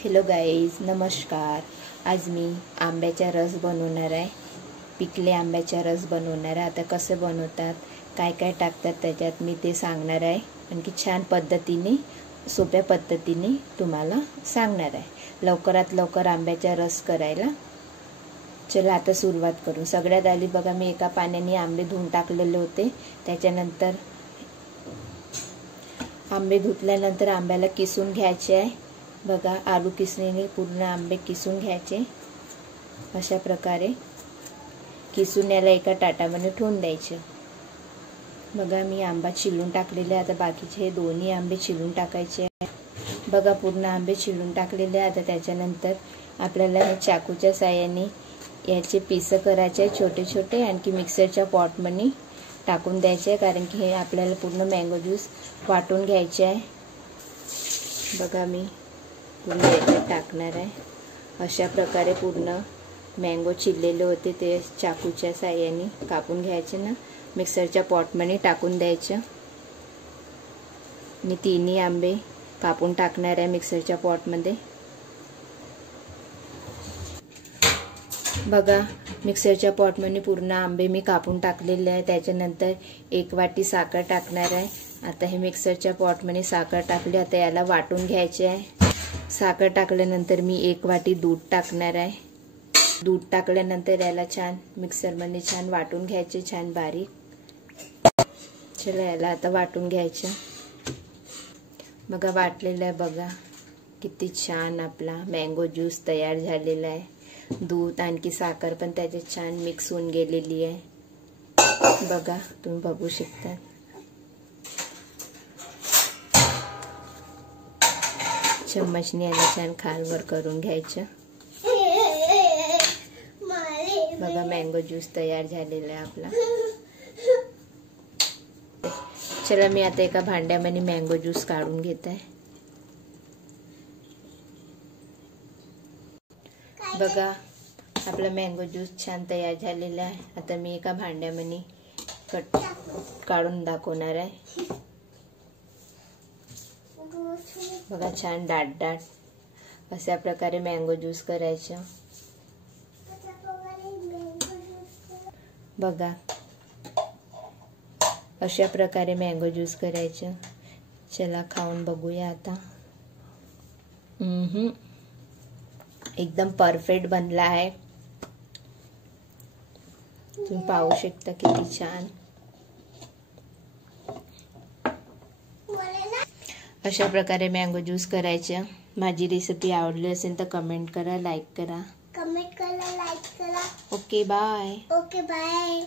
Hello guys, नमस्कार। आज मी आंब्याचा रस बनवणार आहे। पिकले आंब्याचा रस बनवणार आहे। आता कसं बनवतात, काय काय टाकतात त्याच्यात मी ते सांगणार आहे। आणखी छान पद्धतीने, सोप्या पद्धतीने तुम्हाला सांगणार आहे। लवकरात लवकर आंब्याचा रस करायला चला आता सुरुवात करू। सगळ्यात आधी बघा, मी एका पाण्याने आंबे धुवून टाकलेले होते। त्याच्यानंतर आंबे धुतल्यानंतर आंब्याला किसून घ्यायचे आहे। बघा, आलू किसणीने पूर्ण आंबे किसून घ्यायचे। अशा प्रकारे किसून याला एका ताटामध्ये ठेवून द्यायचे। बघा, मी आंबा चिरून टाकलेले। आता बाकीचे हे दोन्ही आंबे चिरून टाकायचे आहे। बघा, पूर्ण आंबे चिरून टाकलेले। आता त्याच्यानंतर आपल्याला हे चाकूच्या साहाय्याने याचे पीस करायचे छोटे छोटे, आणखी मिक्सरच्या पॉटमध्ये टाकून द्यायचे, कारण की हे आपल्याला पूर्ण मँगो ज्यूस वाटून घ्यायचे आहे। बघा, मी पूर्ण याच्यात टाकणार आहे। अशा प्रकारे पूर्ण मँगो चिरलेले होते ते चाकूच्या साहाय्याने कापून घ्यायचे ना, मिक्सरच्या पॉटमध्ये टाकून द्यायचे। मी तिन्ही आंबे कापून टाकणार आहे मिक्सरच्या पॉटमध्ये। बघा, मिक्सरच्या पॉटमध्ये पूर्ण आंबे मी कापून टाकलेले आहे। त्याच्यानंतर 1 वाटी साखर टाकणार आहे। आता हे मिक्सरच्या पॉटमध्ये साखर टाकली। आता याला वाटून घ्यायचे आहे। साखर टाकल्यानंतर मी 1 वाटी दूध टाकणार आहे। दूध टाकल्यानंतर याला छान मिक्सरमध्ये छान वाटून घ्यायचे, छान बारीक। चला, याला आता वाटून घ्यायचं। बघा, वाटलेलं आहे। बघा, किती छान आपला मँगो ज्यूस तयार झालेला आहे। दूध आणखी साखर पण त्याच्यात छान मिक्स होऊन गेलेली आहे। बघा, तुम्ही बघू शकता। चम्मचने याला छान खालवर करून घ्यायचं। बघा, मँगो ज्यूस तयार झालेला आहे आपला। चला, मी आता एका भांड्यामध्ये मँगो ज्यूस काढून घेत आहे। बघा, आपला मँगो ज्यूस छान तयार झालेला आहे। आता मी एका भांड्यामध्ये काढून दाखवणार आहे। बघा, छान दाट दाट अशा प्रकारे मँगो ज्यूस करायचं। बघा, अशा प्रकारे मँगो ज्यूस करायचं। चला, खाऊन बघूया आता। एकदम परफेक्ट बनला आहे। तुम्ही पाहू शकता किती छान। अशा प्रकारे मँगो ज्यूस करायचं। माझी रेसिपी आवडली असेल तर कमेंट करा, लाईक करा। कमेंट करा, लाईक करा। Okay bye. Okay bye.